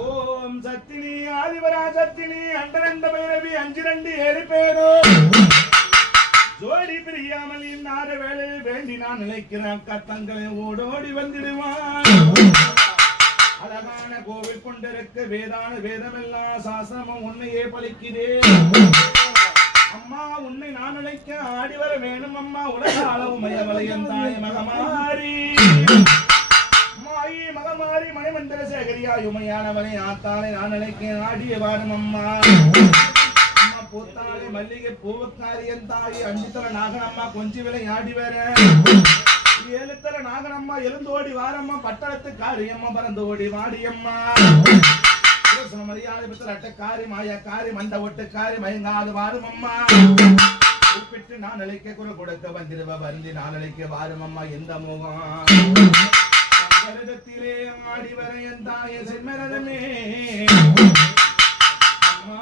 ஓம் சத்தினி ஆதிபராசத்தினி அண்டரண்ட பைரவி 527 பேரோ ஜோடி பிரியாமல் இன்னார வேளையில் வேண்டி நான் நினைக்கிற கத்தங்களை ஓடோடி வந்திடுவான். அழகான கோவில் கொண்டிருக்க வேதான வேதமெல்லாம் சாஸ்திரமும் உன்னையே பலிக்குதே. அம்மா உன்னை நான் நினைக்க ஆடி வர வேணும் அம்மா. உலக அளவு மயவலையன் தாய் மகமாரி மாயி மகமாரி மணிமண்டல சேகரியாய் உமையானவனை ஆத்தானை நான் நினைக்க ஆடிய வாரம் அம்மா. அம்மா பூத்தாளை மல்லிகை பூவக்காரியன் தாய் 5 தர நாகனம்மா கொஞ்சி விலை ஆடி வர 7 தர நாகனம்மா எழுந்தோடி வாரம்மா. பட்டணத்து காரியம்மா பறந்தோடி வாடியம்மா. மரியாதை பெற்ற அட்டக்காரி மாயக்காரி மண்ட ஒட்டுக்காரி மயங்காது வாரும் அம்மா. கூப்பிட்டு நான் நிலைக்க குறை கொடுக்க வந்திருவ வருந்தி நான் நிலைக்க வாரும் அம்மா. எந்த முகம் கருதத்திலே ஆடி வர என் தாய செம்மரதமே அம்மா.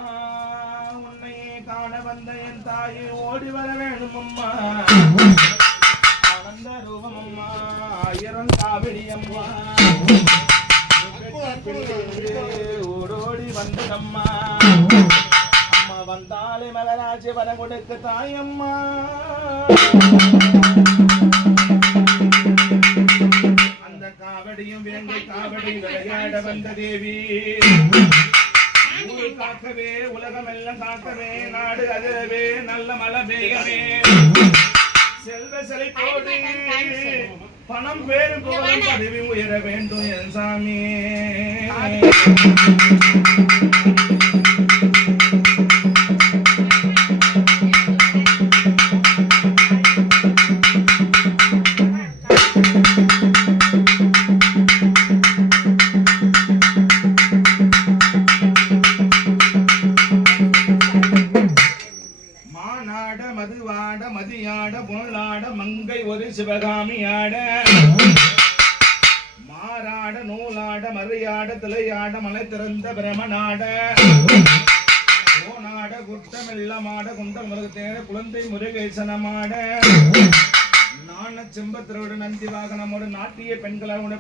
உன்னையே காண வந்த என் தாயை ஓடி வர வேணும் அம்மா. ஆனந்த ரூபம் அம்மா ஆயிரம் காவடி அம்மா. ஓடோடி வந்ததம்மா அம்மா. வந்தாலே மகராஜ வர கொடுக்க தாயம்மா. அந்த காவடியும் வேங்கை காவடி விளையாட வந்த தேவி. ஊர் காக்கவே உலகம் எல்லாம் காக்கவே நாடு அதிரவே நல்ல மழை பெய்யவே செல்வ செழிப்போடு பணம் பேரு போல பதவி உயர வேண்டும் என் சாமி. மானாட மதுவாட மதியாட பொருளாட மங்கை ஒரு சிவகாமியாட மாறாட நூலாட மறையாட திளையாட மலை திறந்த பிரமநாட ஓனாட குட்டமெல்லமாட குண்டம் முருகத்தேட குழந்தை முருகேசனமாட நாண செம்பத்திரோடு நந்தி வாகனமோடு நாட்டிய பெண்களோட